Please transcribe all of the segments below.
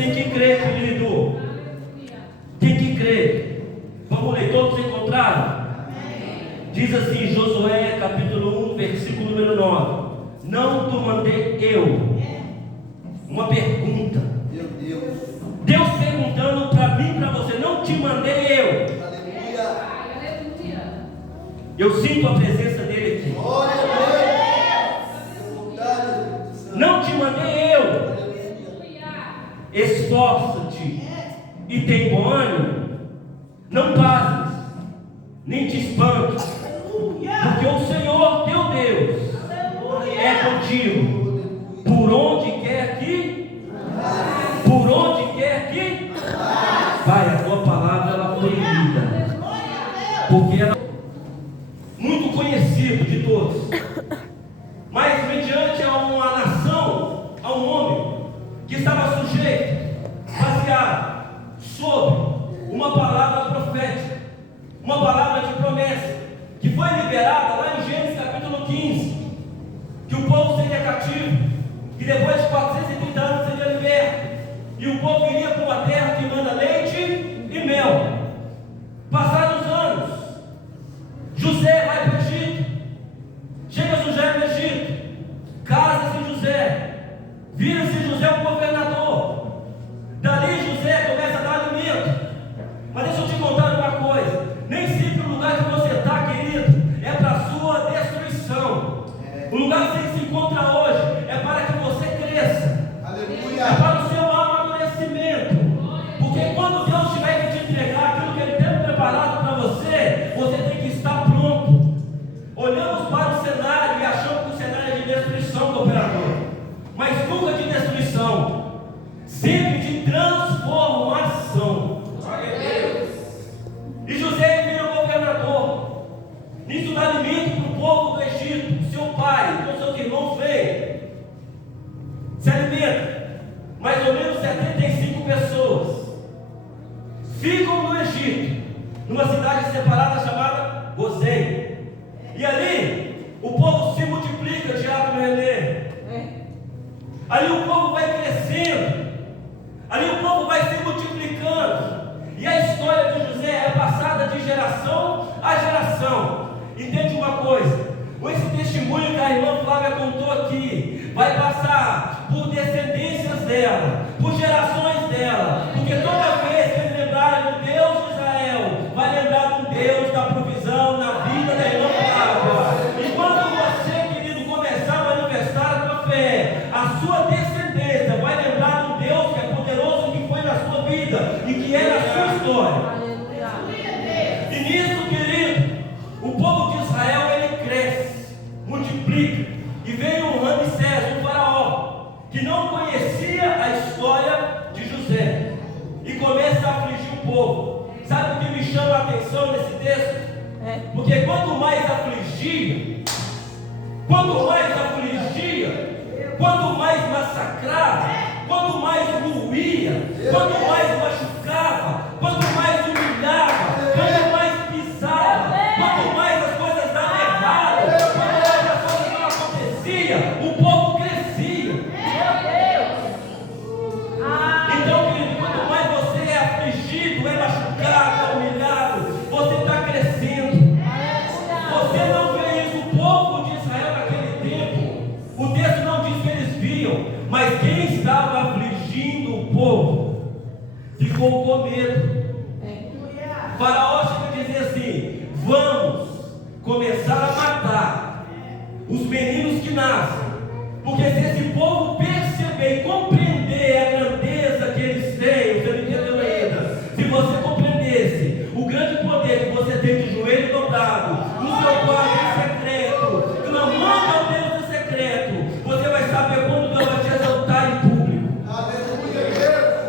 tem que crer, querido. Tem que crer. Vamos ler, todos encontraram? Diz assim, Josué capítulo 1, versículo número 9. Não te mandei eu. Uma pergunta. Meu Deus. Deus perguntando para mim e para você. Não te mandei eu. Aleluia. Eu sinto a presença dele aqui. Glória a Deus. Não te mandei eu. Esforça-te e tem bom ânimo. Não passes, nem te espantes, porque o Senhor teu Deus é contigo. Por onde quer que vai, a tua palavra ela foi lida, porque ela é muito conhecido de todos, mas mediante a uma nação, a um homem que estava sujeito, baseado sobre uma palavra profética, uma palavra de promessa, que foi liberada lá em Gênesis capítulo 15, que o povo seria cativo, que depois de 430 anos seria liberto, e o povo iria para uma terra que manda leite e mel. Passados anos, José vai para o Egito. Chega José no Egito, casa-se José, vira-se José o governador. Dali José começa a dar alimento. Mas deixa eu te contar uma coisa: nem sempre o lugar que você está, querido, é para a sua destruição. O lugar que você se encontra hoje é para que você cresça. Aleluia. É para o seu amadurecimento. Porque quando Deus tiver que te entregar aquilo que Ele tem preparado para você, você tem que estar pronto. Olhamos para o cenário e achamos que o cenário é de destruição do operador, mas nunca de destruição, sempre de transformação. Glória a Deus. E José vira governador. Nisso dá alimento para o povo do Egito. Seu pai, com seus irmãos, vem, se alimenta. Mais ou menos 75 pessoas ficam no Egito, numa cidade separada chamada Gozém. E ali o povo se multiplica, Tiago e Renê. Ali o povo vai crescendo, ali o povo vai se multiplicando, e a história de José é passada de geração a geração. Entende uma coisa? Esse testemunho que a irmã Flávia contou aqui vai passar por descendências dela, por gerações dela, porque toda vez que ele lembrar do Deus de Israel, vai lembrar do Deus da provisão na vida da irmã Flávia. E quando você, querido, começar a manifestar a tua fé, a sua descendência vai lembrar do Deus que é poderoso, que foi na sua vida e que é na sua história. E nisso, querido, o povo de Israel ele cresce, multiplica, e veio um Ramsés, um faraó, que não conhecia a história de José, e começa a afligir o povo. Sabe o que me chama a atenção nesse texto? Porque quanto mais afligia, quanto mais massacrava, quanto mais moía, quanto mais machucava, quanto mais humilhava, quanto mais pisava, quanto mais as coisas davam errado, quanto mais as coisas não aconteciam, o povo crescia. Então, querido, quanto mais você é afligido, é machucado, é humilhado, você está crescendo. Você não vê isso. O povo de Israel naquele tempo, o texto não diz que eles viam, mas quem estava afligindo o povo ficou com medo. Faraó chega a dizer assim: vamos começar a matar os meninos que nascem, porque se esse povo perceber e compreender a grandeza que eles têm, você não entendeu ainda? Se você compreendesse o grande poder que você tem de joelho dobrado, no seu quarto em secreto, clamando ao Deus do secreto, você vai saber quando Deus vai te exaltar em público.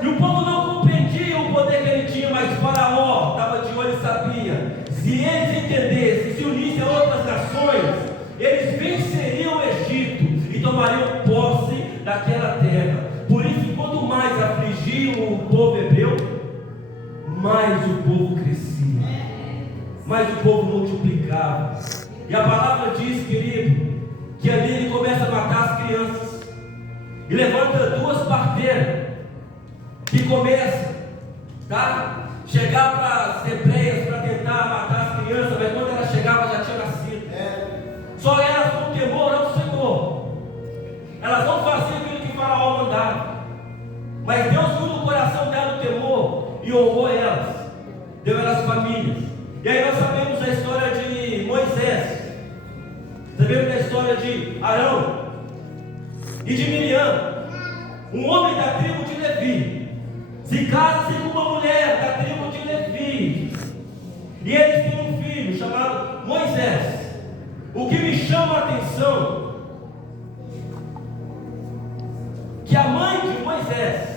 E o povo não compreendia o poder que ele tinha, mas Faraó estava de olho e sabia: se eles entendessem, se unissem a outras nações, eles venceriam o Egito e tomariam posse daquela terra. Por isso, quanto mais afligiam o povo hebreu, mais o povo crescia, mais o povo multiplicava. E a palavra diz, querido, que ali ele começa a matar as crianças e levanta duas parteiras que começa, tá? Chegar para as hebreias para tentar matar as crianças, mas quando ela chegava já tinha nascido. Só elas com temor ao Senhor. Elas não faziam aquilo que Faraó mandava, mas Deus viu no coração dela o temor e honrou elas, deu elas famílias. E aí nós sabemos a história de Moisés, sabemos da história de Arão e de Miriam, um homem da tribo de Levi, se casa com uma mulher da tribo de Levi, e eles têm um filho chamado Moisés. O que me chama a atenção, que a mãe de Moisés,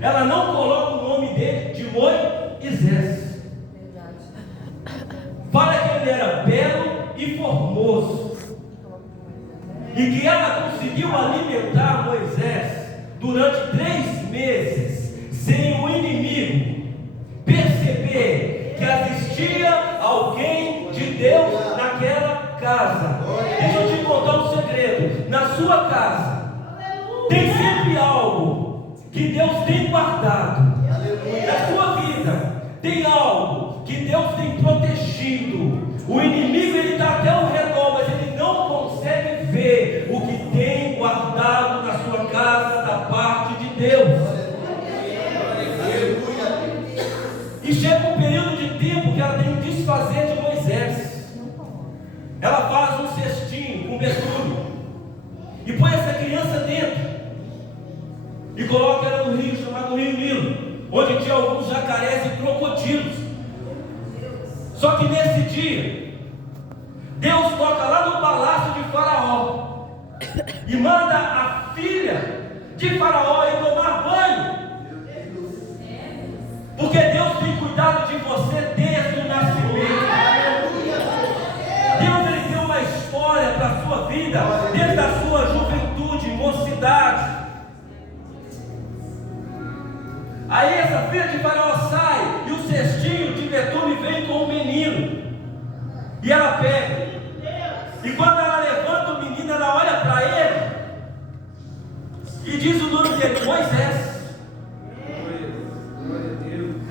ela não coloca o nome dele de Moisés, fala que ele era belo e formoso, e que ela conseguiu alimentar Moisés durante 3 meses, sem o inimigo perceber que existia alguém de Deus naquela casa. Deixa eu te contar um segredo: na sua casa tem sempre algo que Deus tem guardado. Na sua vida tem algo que Deus tem protegido. O inimigo ele está até ao redor, mas ele não consegue ver o que tem guardado na sua casa da parte de Deus. E chega um período de tempo que ela tem que desfazer de Moisés. Ela faz um cestinho com betume e põe essa criança dentro e coloca ela no rio chamado Rio Nilo, onde tinha alguns jacarés e crocodilos. Só que nesse dia, Deus toca lá no palácio de Faraó e manda a filha de Faraó ir tomar banho, porque Deus tem cuidado de você desde o nascimento. Deus ele tem uma história para a sua vida, desde a sua juventude, mocidade. Aí essa filha de Faraó sai e o cestinho de betume vem com o menino, e ela pega, e quando ela levanta o menino, ela olha para ele e diz o nome dele, Moisés.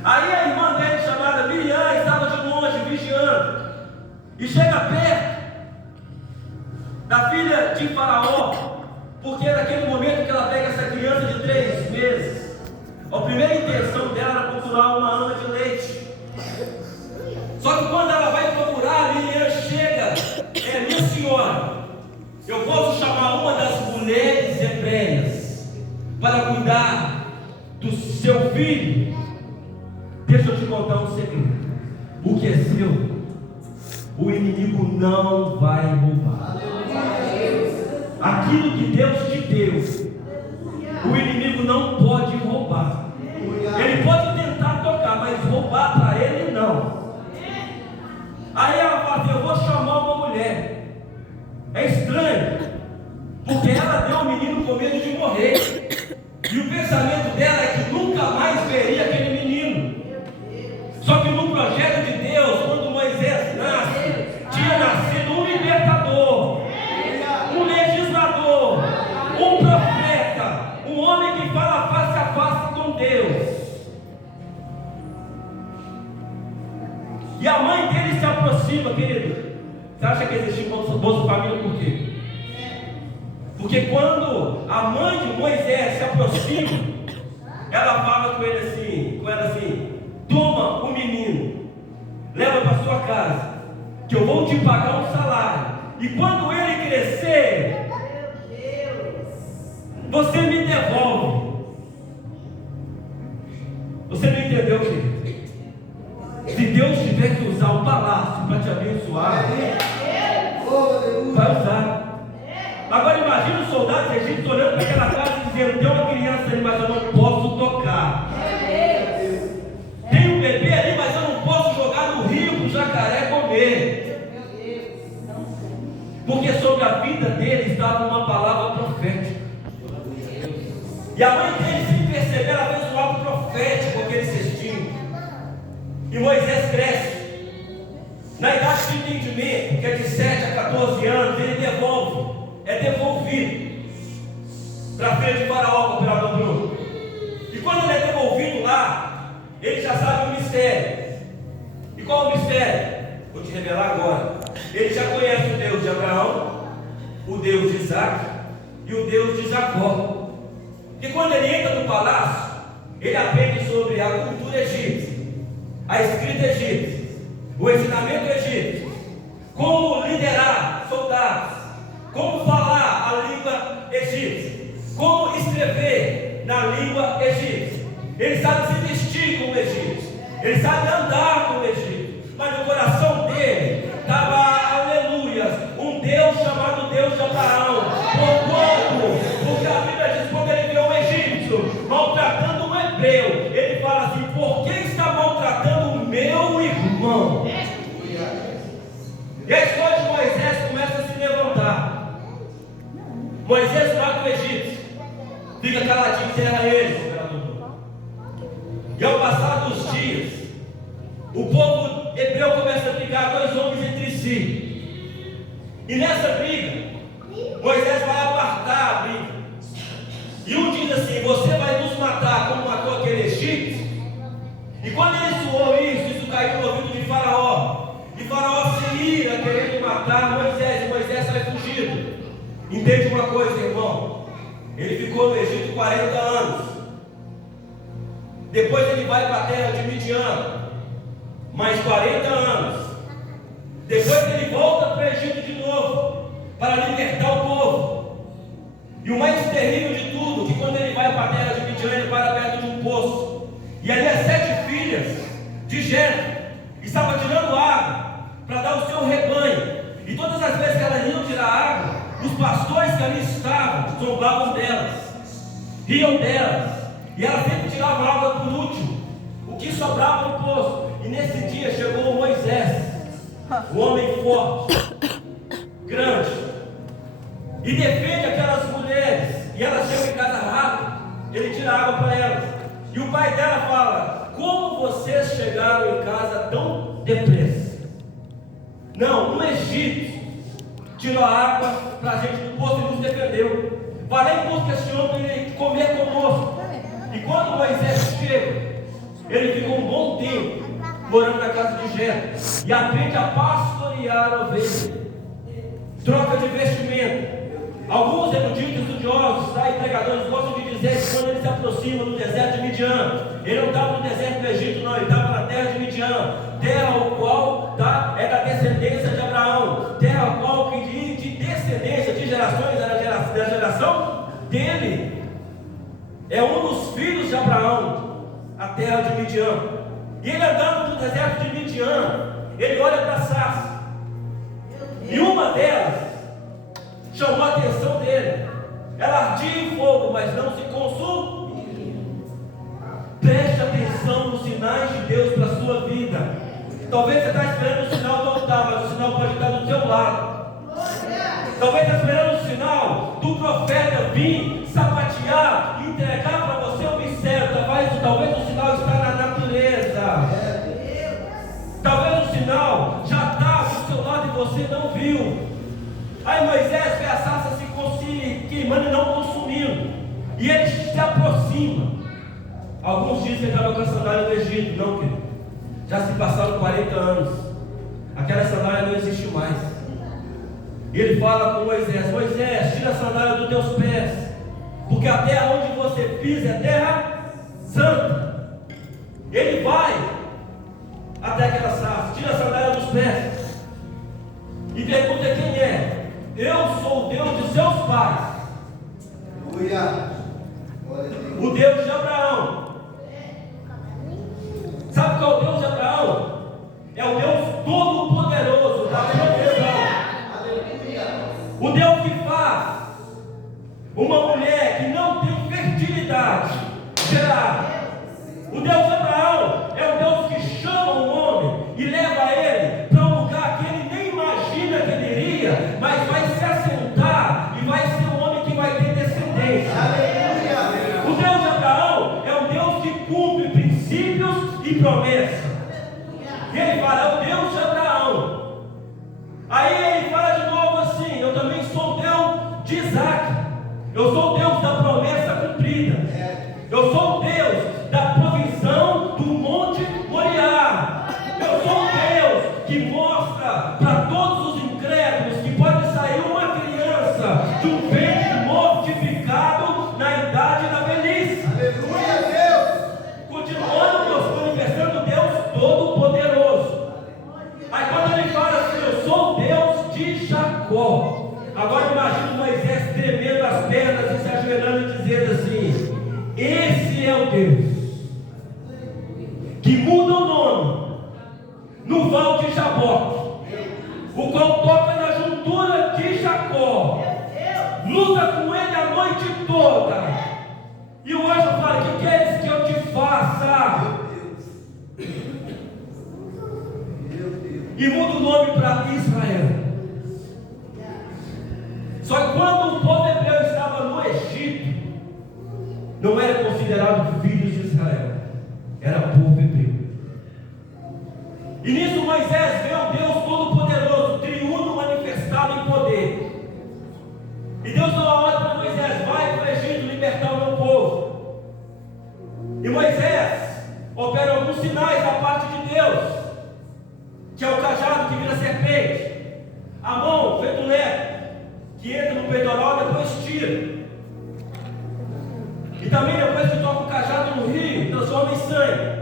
Aí a irmã dele, chamada Miriam, estava de longe vigiando, e chega perto da filha de Faraó, porque naquele momento que ela pega essa criança de 3 meses, a primeira intenção dela era procurar uma ama de leite. Só que quando ela vai procurar, a Miriam chega, minha senhora, eu posso chamar uma das mulheres hebreias para cuidar do seu filho? Deixa eu te contar um segredo: o que é seu, o inimigo não vai roubar. Aquilo que Deus te deu, o inimigo não pode roubar. Ele pode tentar tocar, mas roubar para ele não. Aí ela fala assim: eu vou chamar uma mulher. É estranho, porque ela deu ao menino com medo de morrer, e o pensamento dela é que nunca mais veria aquele menino. Só que no projeto de Deus, quando Moisés nasce, tinha nascido um libertador, um legislador, um profeta, um homem que fala face a face com Deus. E a mãe dele se aproxima, querido. Você acha que existe Bolsa Família por quê? Porque quando a mãe de Moisés se aproxima, ela fala com ela assim: toma o menino, leva para sua casa, que eu vou te pagar um salário, e quando ele crescer, você me devolve. Você não entendeu, querido? Se Deus tiver que usar o palácio para te abençoar, vai usar. Agora imagina os soldados egípcios olhando para aquela casa e dizendo: tem uma criança ali, mas eu não posso tocar. Tem um bebê ali, mas eu não posso jogar no rio para o jacaré comer. Porque sobre a vida dele estava uma palavra profética. E a mãe dele, sem perceber, ela fez um algo profético com aquele cestinho. E Moisés cresce. Na idade de entendimento, que é de 7 a 14 anos, ele é devolvido para a filha de Faraó, operador Bruno. ele já sabe o mistério. E qual é o mistério? Vou te revelar agora. Ele já conhece o Deus de Abraão, o Deus de Isaac e o Deus de Jacó. E quando ele entra no palácio, ele aprende sobre a cultura egípcia, a escrita egípcia, o ensinamento egípcio, como liderar soldados, como falar a língua egípcia, como escrever na língua egípcia. Ele sabe se vestir como egípcio, ele sabe andar como egípcio, mas no coração dele estava, aleluia, um Deus chamado Deus de Abraão. Porque a Bíblia diz, quando ele vê um egípcio maltratando um hebreu, ele fala assim: por que está maltratando o meu irmão? E a história de Moisés começa a se levantar. Moisés mata o egípcio, fica caladinho, enterra ele. E ao passar dos dias, o povo hebreu começa a brigar, dois homens entre si. E nessa briga, Moisés vai apartar a briga. E um diz assim: você vai nos matar como matou aquele egípcio? E quando ele soou isso caiu no ouvido de Faraó. E Faraó se ira querendo matar Moisés, e Moisés sai fugido. Entende uma coisa, irmão? Ele ficou no Egito 40 anos. Depois ele vai para a terra de Midian, mais 40 anos. Depois ele volta para o Egito de novo, para libertar o povo. E o mais terrível de tudo, que quando ele vai para a terra de Midian, ele para perto de um poço. E ali as 7 filhas de Jetro estavam tirando água para dar ao seu rebanho. E todas as vezes que elas iam tirar água, os pastores que ali estavam zombavam delas, riam delas. E ela sempre tirava água por último, o que sobrava no poço. E nesse dia chegou Moisés, um homem forte, grande, e defende aquelas mulheres. E elas chegam em casa rápido, ele tira água para elas. E o pai dela fala: como vocês chegaram em casa tão depressa? Não, um egípcio tirou a água para a gente do poço e nos defendeu. Vai lá e busca esse homem e comer conosco. E quando Moisés chega, ele ficou um bom tempo morando na casa de Jetro e aprende a pastorear a ovelha. Troca de vestimento. Alguns eruditos estudiosos, e pregadores gostam de dizer que quando ele se aproxima do deserto de Midian, ele não estava no deserto do Egito, não, ele estava na terra de Midian, terra o qual é da descendência de Abraão, terra o qual que de descendência de gerações era da geração dele. É um dos filhos de Abraão, a terra de Midian. E ele andando no deserto de Midian, ele olha para a sarça, e uma delas chamou a atenção dele. Ela ardia em fogo, mas não se consumia. Preste atenção nos sinais de Deus para a sua vida. Talvez você está esperando o sinal voltar, mas o sinal pode estar do seu lado. Talvez está esperando o sinal do profeta vir sapatear e entregar para você o mistério. Talvez o sinal está na natureza. Talvez o sinal já está do seu lado e você não viu. Aí Moisés vê a sarça se queimando e não consumindo. E ele se aproxima. Alguns dizem que ele estava com a sandália do Egito. Não, querido. Já se passaram 40 anos. Aquela sandália não existe mais. E ele fala com Moisés: Moisés, tira a sandália dos teus pés, porque a terra onde você pisa é terra santa. Ele vai até aquela sarça, tira a sandália dos pés e pergunta quem é. Eu sou o Deus de seus pais, o Deus de Abraão. Sabe qual é o Deus de Abraão? É o Deus todo-poderoso da proteção. O Deus que faz uma mulher que não tem fertilidade gerar. O Deus de Abraão é o Deus que chama o homem e leva ele para um lugar que ele nem imagina que ele iria, mas vai se assentar e vai ser um homem que vai ter descendência. O Deus de Abraão é um Deus que cumpre princípios e promessas. E ele fala: é o Deus de Abraão. Aí ele fala de novo assim: eu também sou o Deus de Isaac. Eu sou o Deus da promessa cumprida. Eu sou o Deus da provisão do monte Esse é o Deus que muda o nome no val de Jaboque, o qual toca na juntura de Jacó, luta com ele a noite toda. E o anjo fala: que queres que eu te faça? E muda o nome para Israel. Só que quando o povo hebreu estava no Egito, não era considerado filhos de Israel, era povo hebreu. E nisso Moisés vê o Deus Todo-Poderoso, triuno manifestado em poder. E Deus dá uma ordem para Moisés: vai para o Egito libertar o meu povo. E Moisés opera alguns sinais da parte de Deus, que é o cajado que vira serpente, a mão feito um leco, que entra no peitoral e depois tira. E também depois que toca o cajado no rio, transforma em sangue.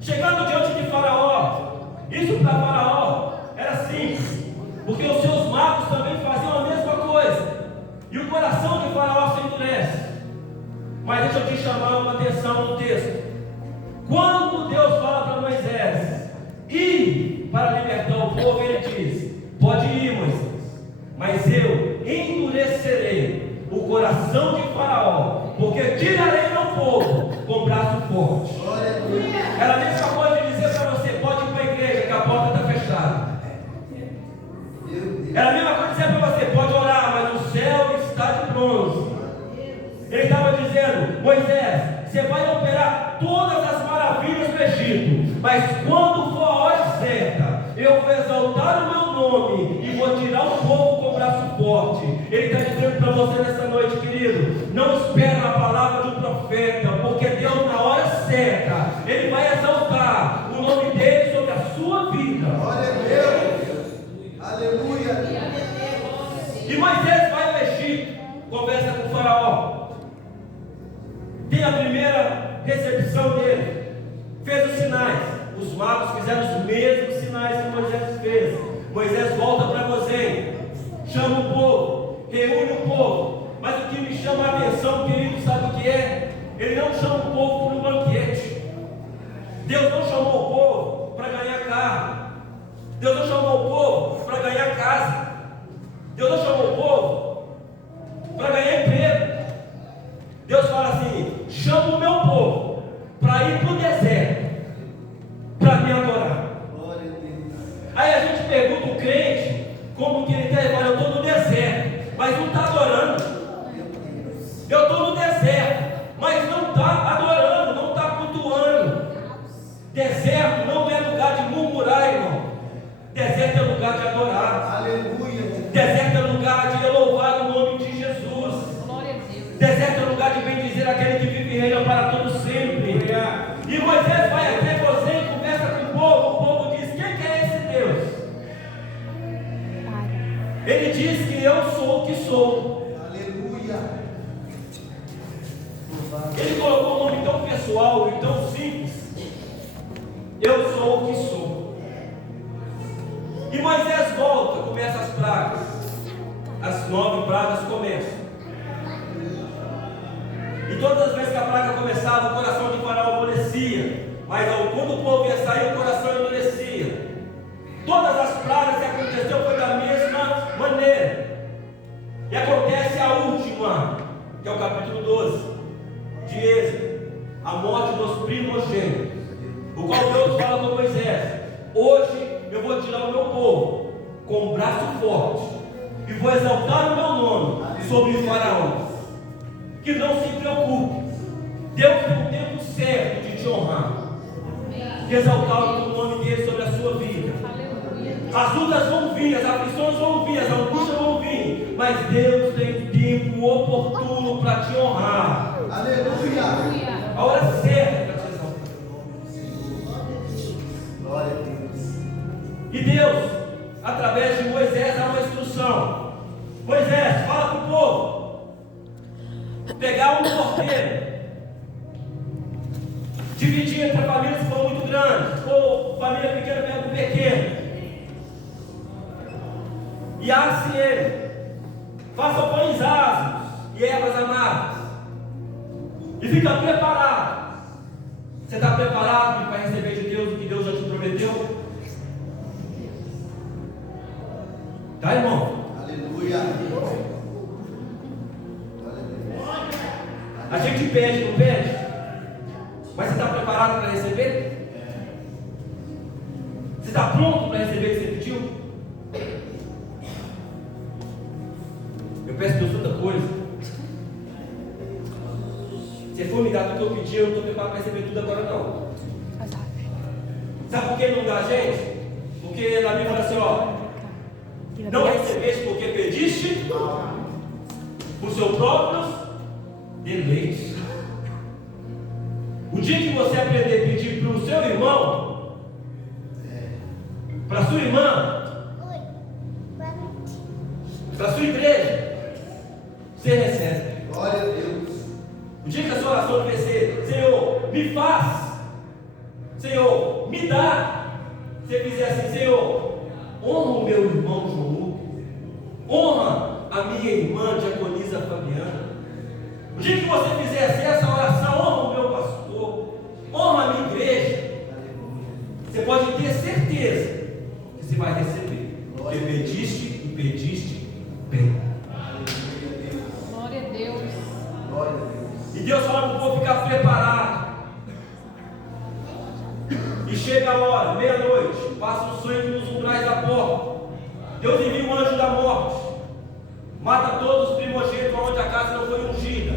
Chegando diante de Faraó, isso para Faraó era simples, porque os seus magos também faziam a mesma coisa. E o coração de Faraó se endurece. Mas deixa eu te chamar uma atenção no texto. Quando Deus fala para Moisés ir para libertar o povo, ele diz: pode ir, Moisés, mas eu endurecerei o coração de Faraó, porque tirarei meu povo com braço forte. Era a mesma coisa de dizer para você: pode ir para a igreja, que a porta está fechada. Era a mesma coisa de dizer para você: pode orar, mas o céu está de bronze. Ele estava dizendo: Moisés, você vai operar todas as maravilhas do Egito, mas quando for a hora certa, eu vou exaltar o meu nome e vou tirar o povo com o braço forte. Ele está dizendo para você nessa noite, querido: não espere a palavra de um profeta, porque Deus, na hora certa, Ele vai exaltar o nome dele sobre a sua vida. Glória a Deus. Aleluia. E Moisés vai ao Egito, conversa com o Faraó. Tem a primeira recepção dele, fez os sinais. Os magos fizeram os mesmos sinais que Moisés fez. Moisés volta para Gozém, chama o povo, reúne o povo. Mas o que me chama a atenção, querido, sabe o que é? Ele não chama o povo para um banquete. Deus não chamou o povo para ganhar carro. Deus não chamou o povo para ganhar casa. Deus não chamou o povo para ganhar emprego. Deus fala assim: chama o meu povo para ir para o deserto, para me adorar. Aí a gente pergunta o crente, como que ele está: eu estou no deserto, mas não está adorando. Eu estou no deserto, mas não está adorando, não está cultuando. Deserto não é lugar de murmurar, irmão. Deserto é lugar de adorar. Aleluia. Deserto é lugar de louvar o nome de Jesus. Deserto é lugar de bendizer aquele que vive e reina para todo sempre. E Moisés vai até Gozém e conversa com o povo diz: quem que é esse Deus? Ele diz que eu sou o que sou. Aleluia. Ele colocou um nome tão pessoal e tão simples: eu sou o que sou. E Moisés volta, começa as pragas. As 9 pragas começam. E todas as vezes que a praga começava, o coração de Faraó amolecia. Mas quando o povo ia sair, o coração endurecia. Todas as pragas que aconteceu foi da mesma maneira. E acontece a última, que é o capítulo 12 de Êxodo, a morte dos primogênitos, o qual Deus fala com Moisés: hoje eu vou tirar o meu povo com um braço forte e vou exaltar o meu nome sobre o Faraó. Que não se preocupe, Deus tem um tempo certo de te honrar, de exaltar o nome dele sobre a sua vida. As lutas vão vir, as aflições vão vir, as angústias vão vir, mas Deus tem tempo oportuno para te honrar. Aleluia. A hora certa para te exaltar. Glória a Deus. E Deus, através de Moisés, dá uma instrução: Moisés, fala para o povo pegar um cordeiro, dividir entre famílias que foram muito grandes, ou família pequena pega um pequeno, e asse ele, faça pães asmos e ervas amargas, E fica preparado. Você está preparado para receber de Deus o que Deus já te prometeu? Tá, irmão? Aleluia. A gente pede, não pede? Mas você está preparado para receber? Você está pronto para receber o que você pediu? Eu peço Deus tanta coisa. Se for me dar tudo que eu pedi, eu não estou preparado para receber tudo agora não. Sabe por que não dá, gente? Porque na Bíblia fala assim, ó. Não recebeste porque pediste por seus próprios deleites. O dia que você aprender a pedir para o seu irmão, para a sua irmã, para a sua igreja, você recebe. Glória a Deus. O dia que a sua oração vai ser: Senhor, me faz, Senhor, me dá. Você fizer assim: Senhor, honra o meu irmão João, honra a minha irmã Diaconisa Fabiana. O dia que você fizer assim essa oração: honra o meu pastor, honra a minha igreja, você pode ter certeza que você vai receber. Porque pediste e pediste bem. Glória a Deus. Glória a Deus. E Deus fala para o povo ficar preparado. E chega a hora, meia-noite, passa o sangue nos umbrais da porta. Deus envia um anjo da morte, mata todos os primogênitos onde a casa não foi ungida,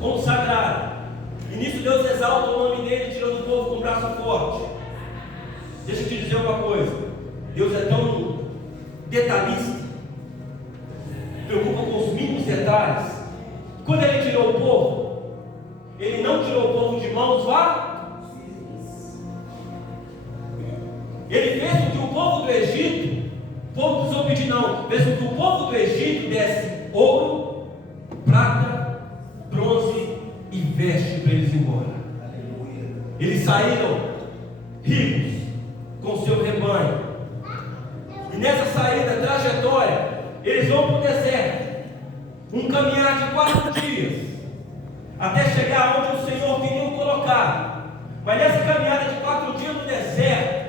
consagrada. E nisso Deus exalta o nome dele, tirando o povo com o braço forte. Deixa eu te dizer uma coisa: Deus é tão detalhista, preocupa com os mínimos detalhes. Quando ele tirou o povo, ele não tirou o povo de mãos vazias. Ele fez com que o povo do Egito, o povo dos pedir não, fez com que o povo do Egito desse ouro, prata, bronze e veste para eles ir embora. Aleluia. Eles saíram ricos com seu rebanho. E nessa saída, trajetória, eles vão para o deserto. Um caminhar de 4 dias, até chegar onde o Senhor queria o colocar. Mas nessa caminhada de 4 dias no deserto,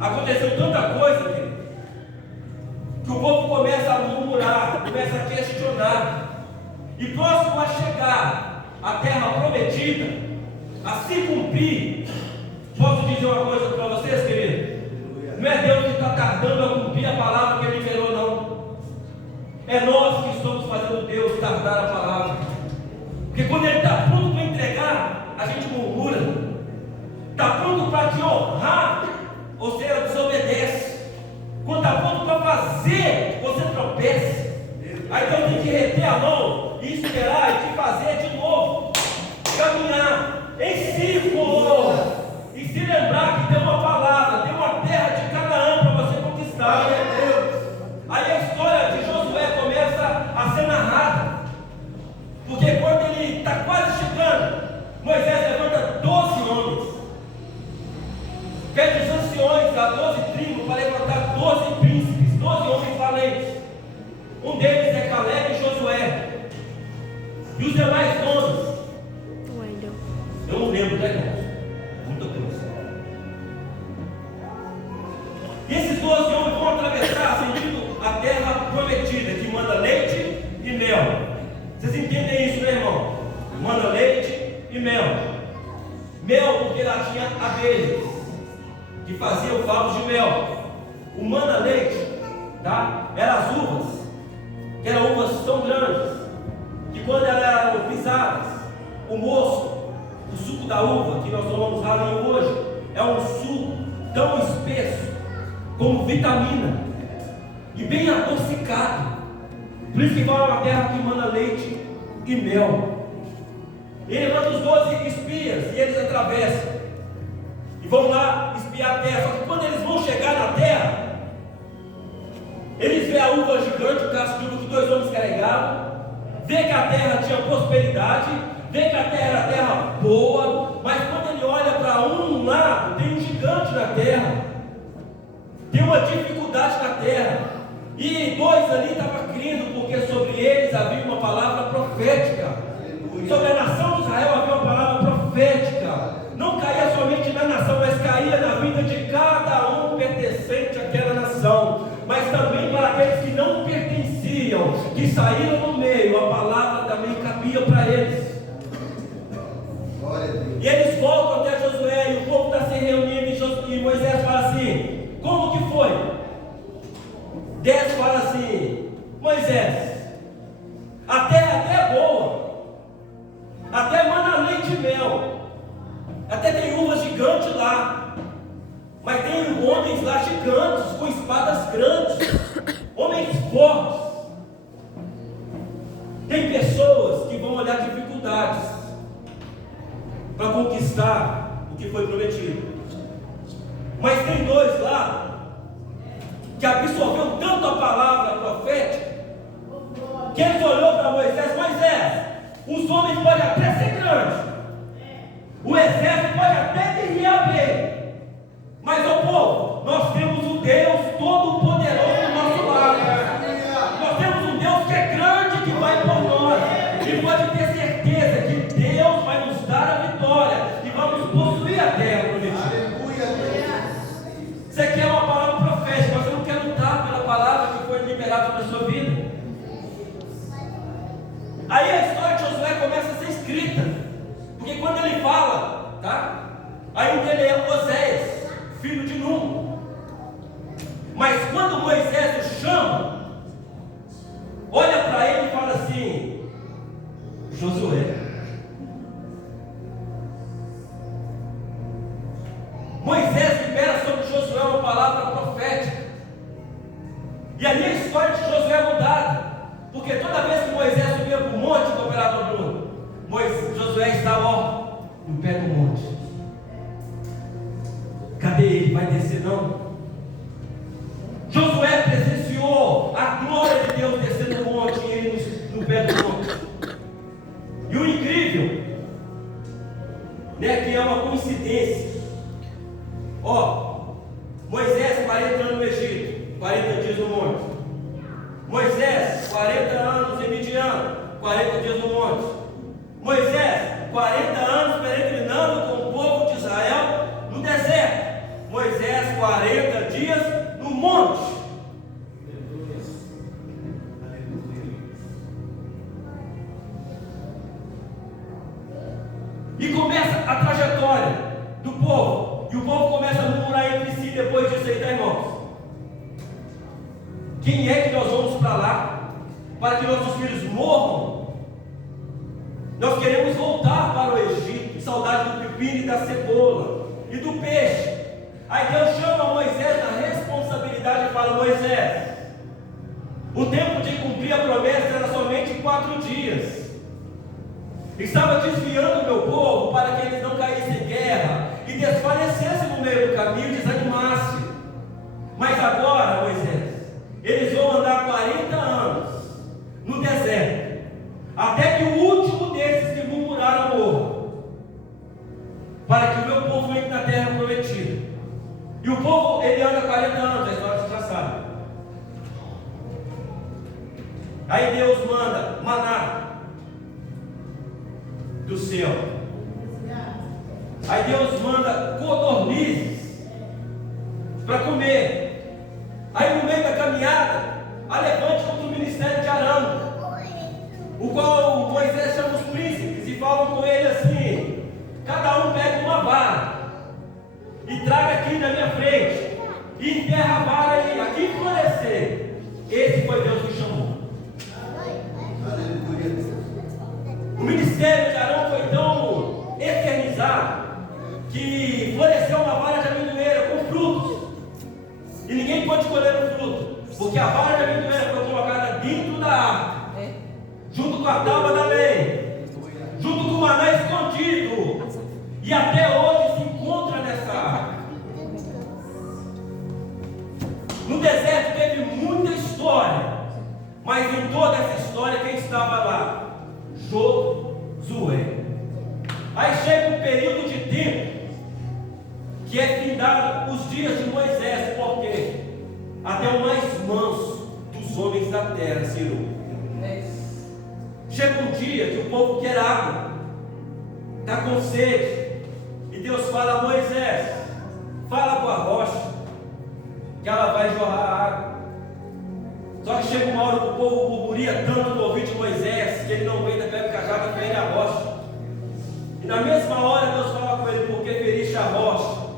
aconteceu tanta coisa, querido, que o povo começa a murmurar, começa a questionar. E próximo a chegar à terra prometida, a se cumprir, posso dizer uma coisa para vocês, querido? Não é Deus que está tardando a cumprir a palavra que Ele liberou, não. É nós que estamos fazendo Deus tardar a palavra. Porque quando Ele está pronto para entregar, a gente murmura. Está pronto para te honrar, você desobedece. Quando está pronto para fazer, você tropeça. Aí Deus tem que reter a mão e esperar e te fazer de novo. Caminhar em círculo. E se lembrar que tem uma palavra, tem uma terra de Canaã para você conquistar. Aí a história de Josué começa a ser narrada. Porque quando ele está quase chegando, Moisés levanta 12 homens. Pede os anciões, a 12 tribos, para levantar 12 príncipes, 12 homens valentes. Um deles é Caleb e Josué. E os demais homens, eu não lembro, né, irmãos? Muita coisa. E esses 12 homens vão atravessar sentindo a terra prometida, que manda leite e mel. Vocês entendem isso, né, irmão? Manda leite e mel. Mel porque lá tinha abelhas que faziam favos de mel. O manda leite, tá? Eram as uvas, que eram uvas tão grandes que quando elas eram pisadas, o moço, o suco da uva que nós tomamos ralinho hoje, é um suco tão espesso como vitamina e bem adocicado. Por isso que fala uma terra que manda leite e mel. Ele manda os 12 espias e eles atravessam e vão lá espiar a terra. Só que quando eles vão chegar na terra, eles veem a uva gigante, o cacho de uva que 2 homens carregavam, vê que a terra tinha prosperidade, vê que a terra era terra boa, mas quando ele olha para um lado, tem um gigante na terra, tem uma dificuldade na terra, e 2 ali estavam crendo, porque sobre eles havia uma palavra profética. Sobre a nação de Israel havia uma palavra profética. Não caía somente na nação, mas caía na vida de cada um pertencente àquela nação. Mas também para aqueles que não pertenciam, que saíram no meio, a palavra também cabia para eles. E eles voltam até Josué, e o povo está se reunindo, e Moisés fala assim: como que foi? Deus fala assim: Moisés, a terra até é boa, até mana leite e mel, até tem uvas gigantes lá, mas tem homens lá gigantes, com espadas grandes, homens fortes. Tem pessoas que vão olhar dificuldades para conquistar o que foi prometido. Mas tem dois lá que absorveu tanto a palavra profética que ele olhou para Moisés: Moisés, os homens podem até ser grandes, o exército pode até guerrear bem, mas o povo, nós temos um Deus todo-poderoso do nosso lado. Nós temos um Deus que é grande, que vai por nós, e pode ter certeza que Deus vai nos dar a vitória e vamos possuir a terra prometida. Você quer uma palavra profética, você não quer lutar pela palavra que foi liberada para a sua vida. Aí a história de Josué começa a ser escrita, porque quando ele fala, tá? Aí dele é Oséias, filho de Num. Mas quando Moisés o chama, olha para ele e fala assim: Josué. Moisés libera sobre Josué uma palavra profética. E ali a história de Josué é mudada, porque toda vez que Moisés subia para o monte, o operador Bruno, Josué estava, ó, no pé do monte. Cadê ele? Vai descer não? Josué presenciou a glória de Deus descendo no monte e ele no pé do monte. E o incrível, né, que é uma coincidência. Ó, Moisés 40 anos no Egito, 40 dias no monte. Moisés 40 anos em Midian, 40 dias no monte. Moisés 40 anos peregrinando com o povo de Israel no deserto. Moisés 40 dias no monte. E começa a trajetória do povo. E o povo começa a murmurar entre si depois disso aí, tá, irmãos? Quem é que nós vamos para lá? Para que nossos filhos morram? Nós queremos voltar para o Egito, saudade do pepino e da cebola e do peixe. Aí Deus chama Moisés na responsabilidade e fala: Moisés, o tempo de cumprir a promessa era somente 4 dias. Estava desviando o meu povo para que eles não caíssem em guerra e desfalecessem no meio do caminho e desanimassem. Mas agora, Moisés, eles vão andar 40 anos no deserto, até que o último desses que murmuraram morra, para que o meu povo entre na terra prometida. E o povo, ele anda 40 anos, a história você já sabe. Aí Deus manda maná do céu. Aí Deus manda codornizes para comer. Aí no meio da caminhada, levante contra o ministério de Arão, o qual Moisés chama os príncipes e falam com ele assim: cada um pega uma vara e traga aqui na minha frente e enterra a vara e aqui florescer. Esse foi Deus que chamou. O ministério de Arão foi tão eternizado que floresceu uma vara de amendoeira com frutos, e ninguém pôde colher o fruto, porque a vara de amendoeira foi colocada dentro da arca, junto com a tábua da lei, junto com o maná escondido, e até hoje se encontra nessa arca. No deserto teve muita história, mas em toda essa história quem estava lá? Josué. Aí chega um período de tempo que é findado os dias de Moisés, porque até o mais manso dos homens da terra se iluminou. Chega um dia dia que o povo quer água, está com sede, e Deus fala a Moisés: fala com a rocha, que ela vai jorrar água. Só que chega uma hora que o povo burburia tanto no ouvido de Moisés, que ele não aguenta, pega o cajado e fere a rocha. E na mesma hora Deus fala com ele: porque feriste a rocha,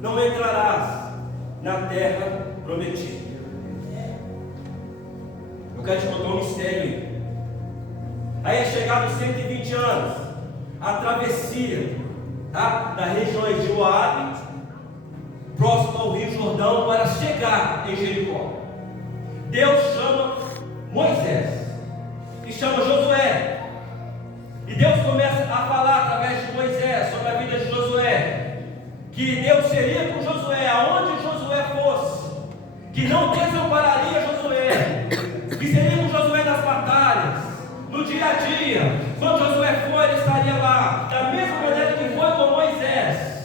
não entrarás na terra prometida. Eu quero te contar um mistério aí. Aí é chegado os 120 anos, a travessia, tá, das regiões de Moabe, próximo ao Rio Jordão, para chegar em Jericó. Deus chama Moisés e chama Josué, e Deus começa a falar através de Moisés sobre a vida de Josué, que Deus seria com Josué aonde Josué fosse, que não desampararia Josué, que seria com Josué nas batalhas, no dia a dia. Quando Josué for, ele estaria lá, da mesma maneira que foi com Moisés.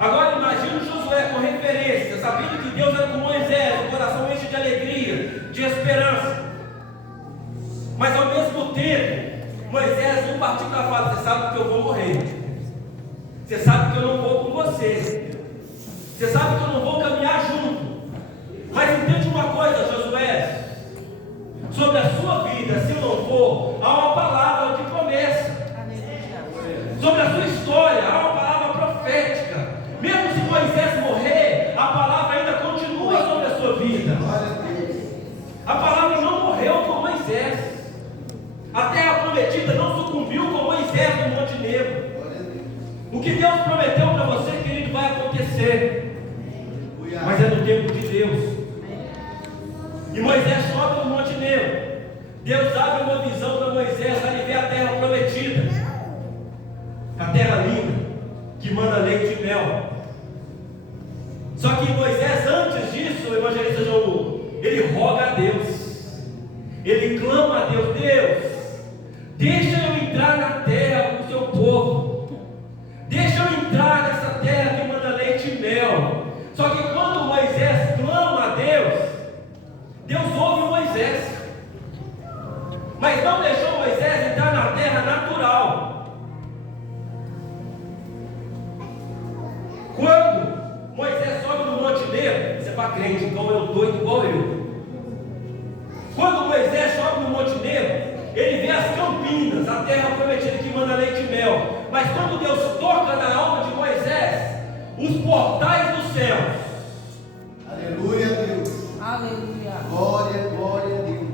Agora imagine Josué com referência, sabendo que Deus era com Moisés, o coração enche de alegria, de esperança. Mas ao mesmo tempo, Moisés não partiu para falar: você sabe que eu vou morrer, você sabe que eu não vou com você, você sabe que eu não vou caminhar junto. Mas entende uma coisa, Josué, sobre a sua vida, se eu não for, há uma palavra de promessa. Sobre a sua história, há uma palavra profética. Mesmo se Moisés morrer, a palavra ainda continua sobre a sua vida. A palavra não morreu com Moisés. A terra prometida não sucumbiu com Moisés no Monte Nebo. O que Deus prometeu para você, querido, vai acontecer. Mas é no tempo de Deus. E Moisés sobe no Monte Nebo. Deus abre uma visão para Moisés, para ele ver a terra prometida, a terra linda, que manda leite e mel. Só que Moisés, antes disso, o evangelista João, ele roga a Deus, ele clama a Deus: Deus, deixa eu entrar na terra com o seu povo, deixa eu entrar nessa terra que manda leite e mel. Só que quando Moisés clama a Deus, Deus ouve Moisés, mas não deixou Moisés entrar na terra natural. Quando Moisés sobe no Monte Nebo, você é para crente, igual eu, doido igual eu. Quando Moisés sobe no Monte Nebo, ele vê as campinas, a terra prometida que manda leite e mel. Mas quando Deus toca na alma de Moisés, os portais dos céus. Aleluia, Deus. Aleluia. Glória, glória a Deus.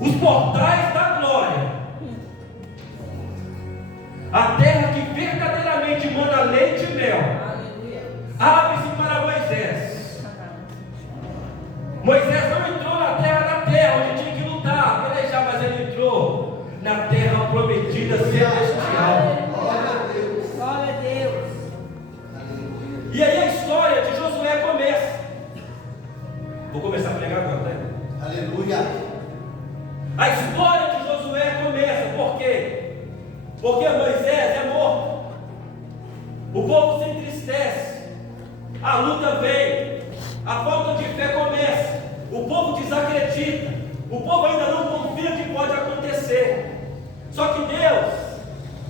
Os portais da glória, a terra que verdadeiramente manda leite e mel, abre-se para Moisés. Moisés não entrou na terra onde tinha que lutar, pelejar, mas ele entrou na terra prometida celestial. Glória a Deus. Glória a Deus. Aleluia. E aí a história de Josué começa. Vou começar a pregar agora, né? Aleluia. A história de Josué começa, por quê? Porque Moisés é morto, o povo se entristece, a luta vem, a falta de fé começa, o povo desacredita, o povo ainda não confia que pode acontecer. Só que Deus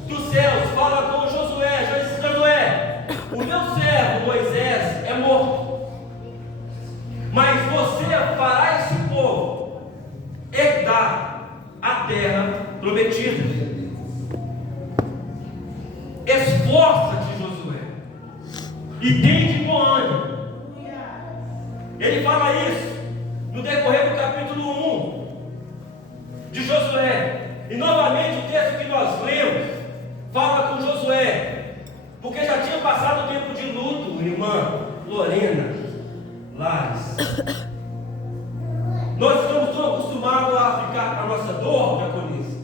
dos céus fala com Josué: Josué, o meu servo Moisés é morto, mas você fará esse povo herdar a terra prometida. Esforça-te, Josué, e tem de bom ânimo. Ele fala isso no decorrer do capítulo 1 de Josué. E novamente o texto que nós lemos fala com Josué, porque já tinha passado o tempo de luto, irmã Lorena Lares. Nós estamos tão acostumados a ficar com a nossa dor, diaconisa,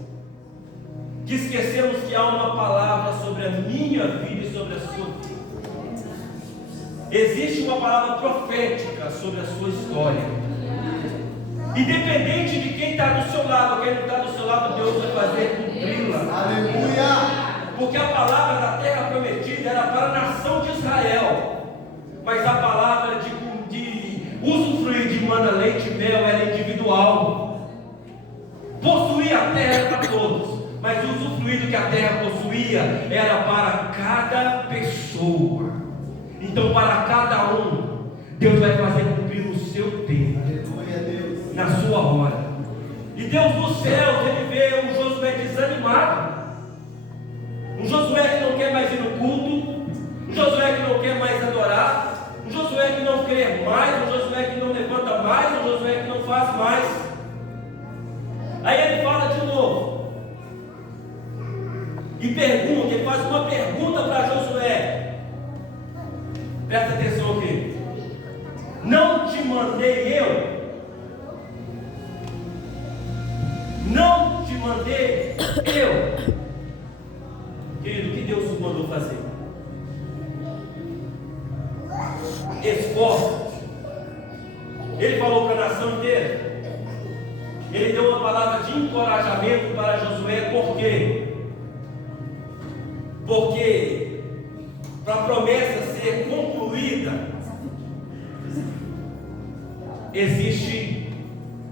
que esquecemos que há uma palavra sobre a minha vida e sobre a sua vida. Existe uma palavra profética sobre a sua história. Independente de quem está do seu lado ou quem não está do seu lado, Deus vai fazer cumpri-la. Aleluia. Porque a palavra da terra prometida era para a nação de Israel, mas a palavra de usufruir de mana, leite e mel era individual. Possuir a terra tudo que a terra possuía era para cada pessoa. Então, para cada um, Deus vai fazer cumprir no seu tempo, Aleluia, Deus. na sua hora. E Deus dos céus, Ele vê um Josué desanimado, um Josué que não quer mais ir no culto, um Josué que não quer mais adorar, um Josué que não crê mais, um Josué que não levanta mais, um Josué que não faz mais. Aí ele fala de novo e pergunta, ele faz uma pergunta para Josué. Presta atenção aqui. Não te mandei eu? Não te mandei eu? Querido, o que Deus nos mandou fazer? Esforço. Ele falou para a nação inteira. Ele deu uma palavra de encorajamento para Josué. Por quê? Porque para a promessa ser concluída, existem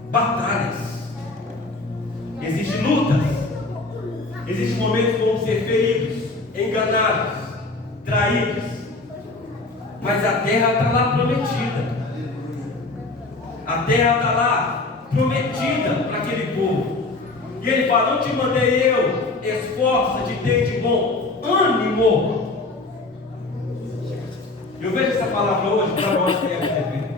batalhas, existem lutas, existem momentos que vão ser feridos, enganados, traídos, mas a terra está lá prometida. A terra está lá prometida para aquele povo. E ele fala: não te mandei eu, esforça-te, tem de bom ânimo. Eu vejo essa palavra hoje para nós que é viver.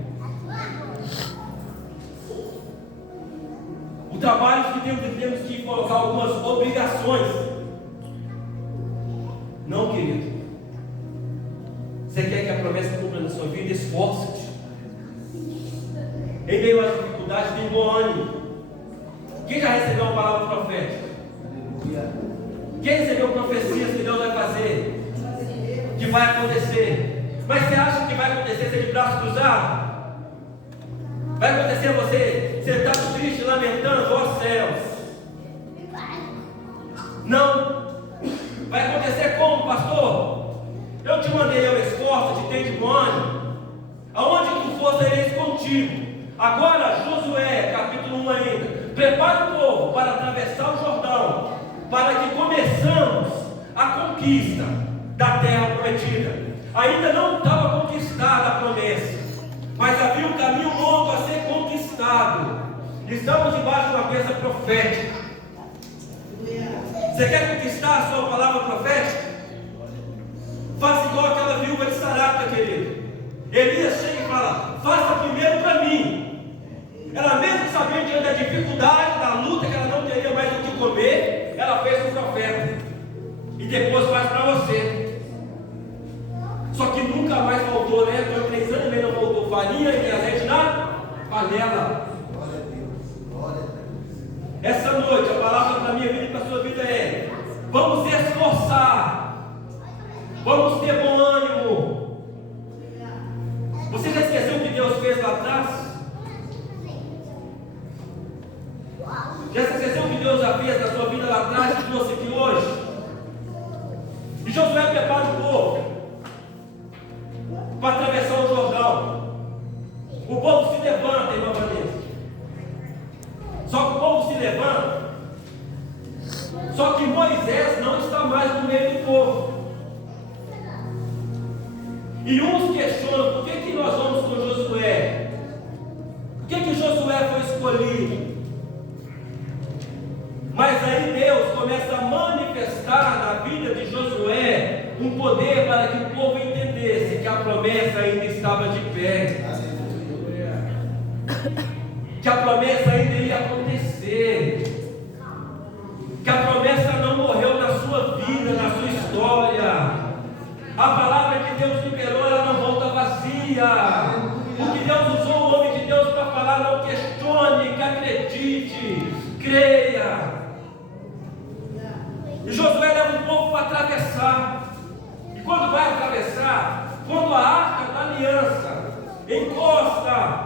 O trabalho que temos que colocar algumas obrigações. Não, querido. Você quer que a promessa cumpra na sua vida? Esforça-te. Em meio às dificuldades, tem bom ânimo. Quem já recebeu uma palavra profética? Aleluia. Quem recebeu profecias que Deus vai fazer? Que vai acontecer? Mas você acha que vai acontecer ser de braço cruzado? Vai acontecer você sentado triste, lamentando, ó céus? Não. Vai acontecer como, pastor? Eu te mandei, eu esforço, te tem de bom ânimo. Aonde tu for, sereis contigo. Agora, Josué, capítulo 1 ainda. Prepara o povo para atravessar o Jordão, para que começamos a conquista da terra prometida. Ainda não estava conquistada a promessa, mas havia um caminho longo a ser conquistado. Estamos debaixo de uma bênção profética. Você quer conquistar a sua palavra profética? Faça igual aquela viúva de Sarapta, querido. Elias chega e fala: faça primeiro para mim. Ela mesmo sabendo diante da dificuldade, da luta, que ela não teria mais o que comer, ela fez o profeta. E depois faz para você. Só que nunca mais voltou, né? Por 3 anos e não voltou farinha e azeite na panela. Glória a Deus. Glória a Deus. Essa noite a palavra para a minha vida e para a sua vida é: vamos se esforçar, vamos ter bom ânimo. Você já esqueceu o que Deus fez lá atrás? Já se esqueceu o que Deus já fez na sua vida lá atrás e trouxe aqui hoje? E Josué prepara o povo para atravessar o Jordão. O povo se levanta, irmã Vanessa. Só que o povo se levanta. Só que Moisés não está mais no meio do povo. E uns questionam: por que nós vamos com Josué? Por que Josué foi escolhido? Mas aí Deus começa a manifestar na vida de Josué um poder para que o povo entendesse que a promessa ainda estava de pé. Que a promessa ainda ia acontecer. Que a promessa não morreu na sua vida, na sua história. A palavra que Deus liberou, ela não volta vazia. O que Deus usou o homem de Deus para falar, não questione, que acredite, creia. E Josué leva o povo para atravessar. E quando vai atravessar, quando a arca da aliança encosta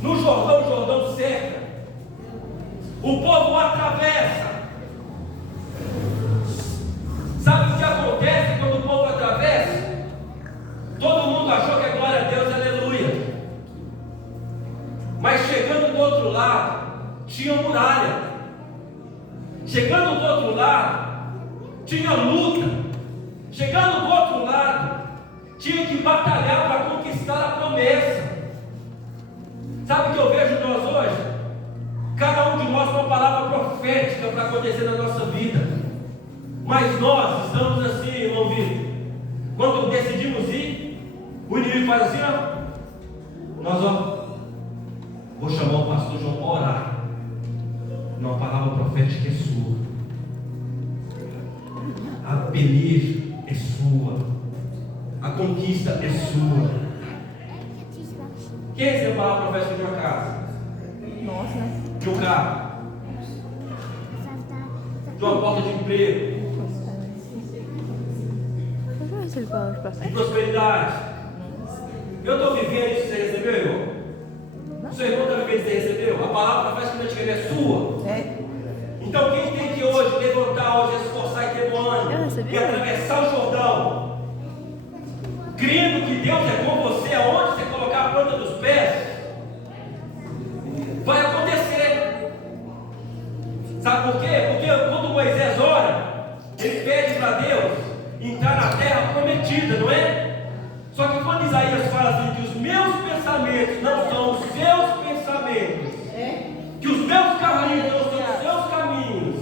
no Jordão, o Jordão seca, o povo atravessa. Sabe o que acontece quando o povo atravessa? Todo mundo achou que é glória a Deus, aleluia. Mas chegando do outro lado, tinha muralha. Chegando do outro lado, tinha luta. Chegando do outro lado, tinha que batalhar para conquistar a promessa. Sabe o que eu vejo em nós hoje? Cada um de nós com uma palavra profética para acontecer na nossa vida. Mas nós estamos assim, irmão Vitor. Quando decidimos ir, o inimigo faz assim, ó. Nós, vou chamar o pastor João para orar. Não, a palavra profética é sua. A peleja é sua. A conquista é sua. Quem recebeu a palavra profética de uma casa? Nossa, né? De um carro? De uma porta de emprego? De prosperidade? Eu estou vivendo isso que você recebeu, irmão? O seu irmão está vivendo isso que você recebeu? A palavra profética que eu te é sua? É. Então quem tem que hoje levantar, hoje esforçar e ter bom ânimo e atravessar o Jordão, crendo que Deus é com você, aonde você colocar a planta dos pés, vai acontecer. Sabe por quê? Porque quando Moisés ora, ele pede para Deus entrar na terra prometida, não é? Só que quando Isaías fala assim, que os meus pensamentos não são os seus pensamentos, que os meus caminhos não são os seus caminhos,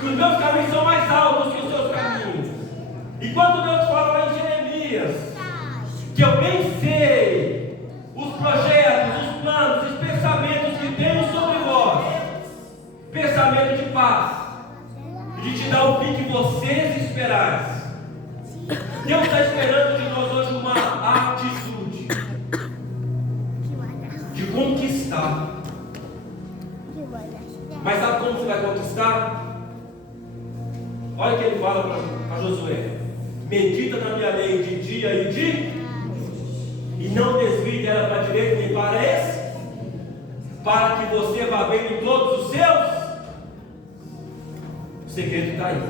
que os meus caminhos são mais altos que os seus caminhos. E quando Deus fala lá em Jeremias, que eu bem sei os projetos, os planos, os pensamentos que tenho sobre vós, pensamento de paz, de te dar o fim que vocês esperais. Deus está esperando de nós hoje uma atitude de conquistar. Mas sabe como você vai conquistar? Olha o que ele fala para Josué: medita na minha lei de dia e não desvie dela para a direita nem para esse, para que você vá bem em todos os seus. O segredo está aí.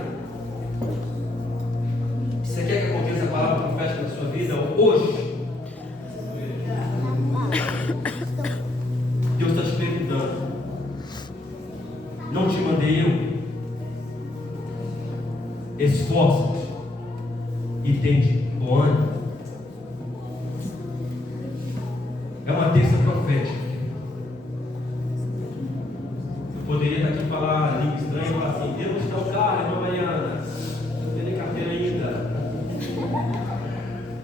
Você quer que aconteça a palavra profética na sua vida hoje? Deus está te perguntando: não te mandei eu? Esforça-te e tende bom ânimo. É uma terça profética. Eu poderia estar aqui e falar língua estranha e falar assim: Deus te dá um carro, irmã Mariana, não tem nem carteira ainda.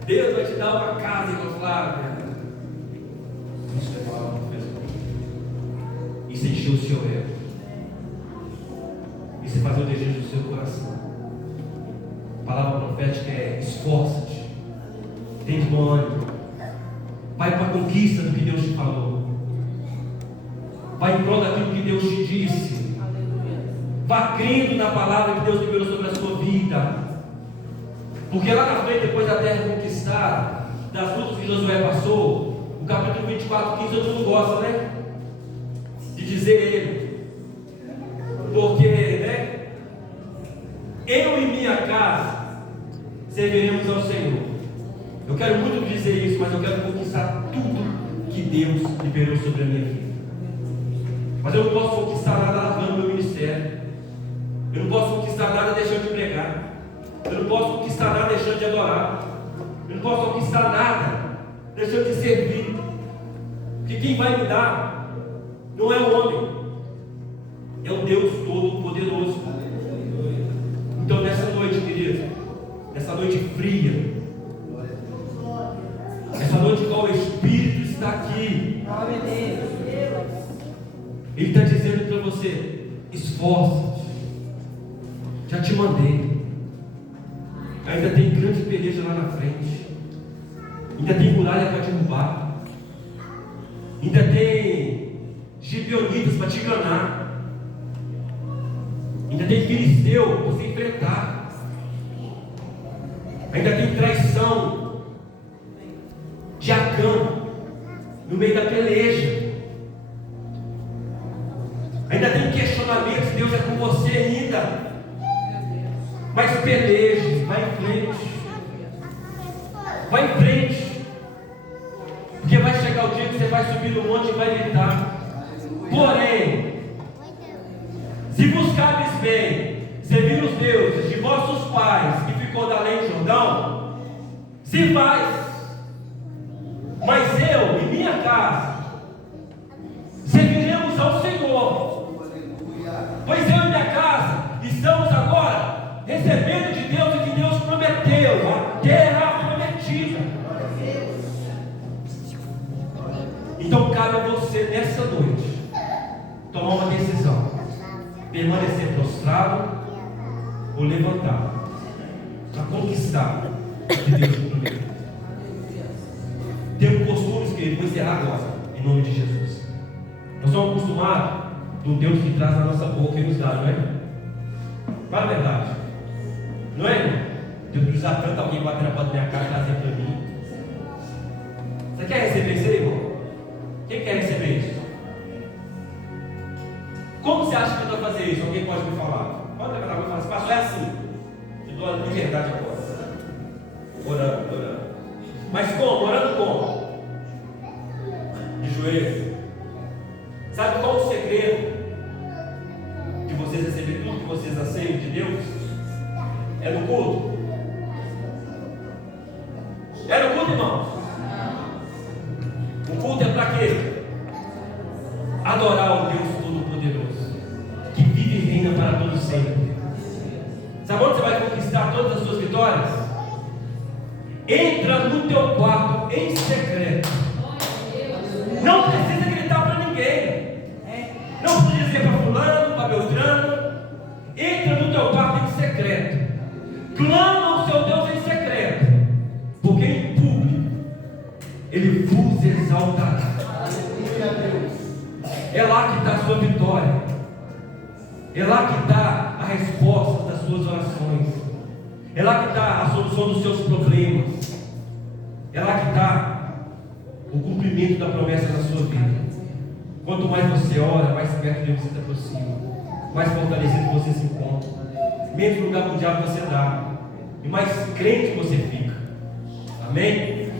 Deus vai te dar uma casa, irmã Flávia. Isso é palavra profética. Isso encheu o seu ego. Isso é fazer o desejo do seu coração. A palavra profética é: esforça-te, tem bom ânimo, vai para a conquista do que Deus te falou, vai em prol daquilo que Deus te disse, vá crendo na palavra que Deus liberou sobre a sua vida, porque lá na frente, depois da terra conquistada, das lutas que Josué passou, o capítulo 24, 15, todo mundo gosta, né? De dizer ele, porque, né? Eu e minha casa serviremos ao Senhor. Eu quero muito dizer isso, mas eu quero conquistar tudo que Deus liberou sobre a minha vida. Mas eu não posso conquistar nada largando meu ministério. Eu não posso conquistar nada deixando de pregar. Eu não posso conquistar nada deixando de adorar. Eu não posso conquistar nada deixando de servir. Porque quem vai me dar não é o homem, é o Deus Todo-Poderoso. Então nessa noite, querido, nessa noite fria, essa noite qual o Espírito está aqui, Ele está dizendo para você: esforça-te, já te mandei. Ainda tem grande peleja lá na frente, ainda tem muralha para derrubar, ainda tem gibeonitas para te enganar, ainda tem filisteu para você enfrentar, ainda tem traição de Acã no meio da peleja, ainda tem questionamentos. Deus é com você ainda, mas peleje, vai em frente, vai em frente, porque vai chegar o dia que você vai subir no monte e vai gritar. Porém, se buscares bem, servir os deuses de vossos pais que ficou da lei do Jordão, se faz. Mas eu e minha casa serviremos ao Senhor. Pois eu e minha casa estamos agora recebendo de Deus o que Deus prometeu, a terra prometida. Então cabe a você nessa noite tomar uma decisão: permanecer prostrado ou levantar para conquistar o que Deus prometeu. Temos costumes que vou encerrar agora, em nome de Jesus. Nós somos acostumados do Deus que traz na nossa boca e nos dá, não é? Fala a verdade, não é, irmão? Deus precisa tanto alguém bater na porta da minha casa e trazer para mim. Você quer receber isso aí, irmão? Quem quer receber isso? Como você acha que eu vou fazer isso? Alguém pode me falar? Pode levantar a mão e falar assim: pastor, é assim. Eu dou a liberdade agora. Orando. Mas como? Orando como? De joelho. Sabe qual o segredo de vocês receberem tudo que vocês aceitam de Deus? É no culto. É no culto, irmãos. O culto é para quê? Adorar o Deus Todo-Poderoso, que vive e reina para todo sempre. Sabe onde você vai conquistar todas as suas vitórias? Entra no teu quarto em secreto. Não precisa gritar para ninguém. Não precisa dizer para fulano, para Beltrano. Entra no teu quarto em secreto. Clama o seu Deus em secreto, porque em público Ele vos exaltará. É lá que está a sua vitória. É lá que está a resposta das suas orações. É lá que está a solução dos seus problemas. É lá que está o cumprimento da promessa na sua vida. Quanto mais você ora, mais perto de Deus você se aproxima, mais fortalecido você se encontra, menos lugar para o diabo você dá, e mais crente você fica. Amém?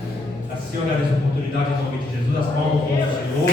Assim, olha essa oportunidade em nome de Jesus, as palmas do Senhor.